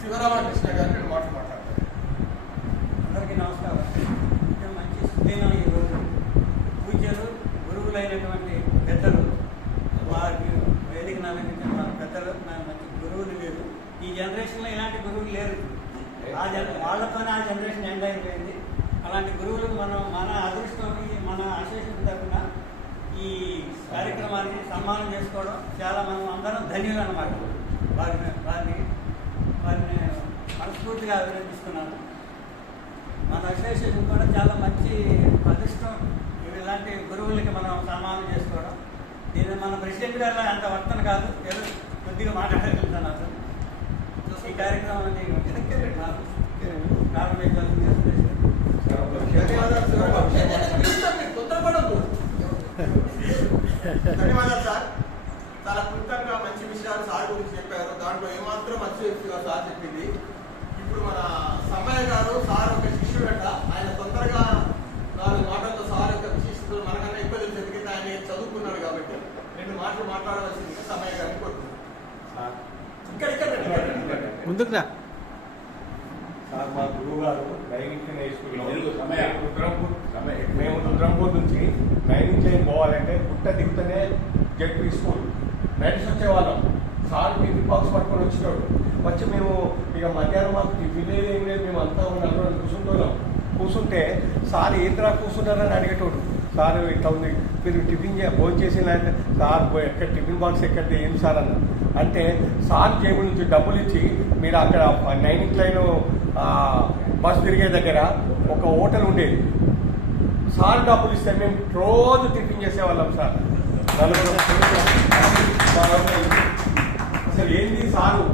శివరామకృష్ణ గారు నేను మాట్లాడతాను. అందరికీ నమస్కారం. మంచి సుదినం ఈరోజు పూజ్యులు గురువులైనటువంటి పెద్దలు వారికి వేదిక నామించిన పెద్దలు మంచి గురువులు లేరు. ఈ జనరేషన్లో ఇలాంటి గురువులు లేరు. వాళ్ళతోనే ఆ జనరేషన్ ఎండ్ అయిపోయింది. అలాంటి గురువులకు మన అదృష్టం మన అసోసియేషన్ తరఫున ఈ కార్యక్రమాన్ని సన్మానం చేసుకోవడం చాలా మనం అందరం ధన్యులు అన్నమాట. వారిని మనస్ఫూర్తిగా అభినందిస్తున్నాను. మన అసోసియేషన్ కూడా చాలా మంచి అదృష్టం ఇలాంటి గురువులకి మనం సన్మానం చేసుకోవడం. నేను మన ప్రెసిడెంట్ గారు అంత వర్తన కాదు, ఏదో కొద్దిగా మాట్లాడగలుగుతాను. అసలు ఈ కార్యక్రమాన్ని ధన్యవాదాలు సార్. చాలా క్లుప్తంగా మంచి విషయాలు సార్ గురించి చెప్పారు. దాంట్లో ఏమాత్రం మంచిగా సార్ చెప్పింది. ఇప్పుడు మన సమ్మయ్య గారు సార్ ఒక శిష్యుడట. ఆయన తొందరగా 4 మాటలతో సార్ యొక్క విశిష్టతలు మనకన్నా ఎక్కువ తెలుసు. ఎందుకంటే ఆయన చదువుకున్నాడు కాబట్టి 2 మాటలు మాట్లాడవలసిందిగా సమ్మయ్య గారిని కోరుతున్నాను. ముందుకు రా సార్. మా గురువు గారు డైనింగ్ హై స్కూల్లో మేము రుద్రంపూర్ నుంచి డైనింగ్ లైన్ పోవాలంటే గుట్ట దిగుతూనే జెడ్పీ స్కూల్ నడిచి వచ్చేవాళ్ళం. సార్ టిఫిన్ బాక్స్ పట్టుకొని వచ్చినాడు. వచ్చి మేము ఇక మధ్యాహ్నం మాకు టిఫిన్ ఏం లేదు, మేము అంతా నలుగురు కూర్చుంటే సార్ ఏంద్రా కూర్చున్నారని అడిగేటోడు. సార్ ఇట్లా ఉంది, మీరు టిఫిన్ భోజనం చేసిందంటే సార్ ఎక్కడ టిఫిన్ బాక్స్ ఎక్కడ ఏం సార్ అన్న అంటే సార్ జేబు నుంచి డబ్బులు ఇచ్చి మీరు అక్కడ డైనింగ్ లైన్ బస్ తిరిగే దగ్గర ఒక హోటల్ ఉండేది. సార్ డబ్బులు ఇస్తే మేము రోజు టిఫిన్ చేసేవాళ్ళం సార్. నలుగురు అసలు ఏంది సారు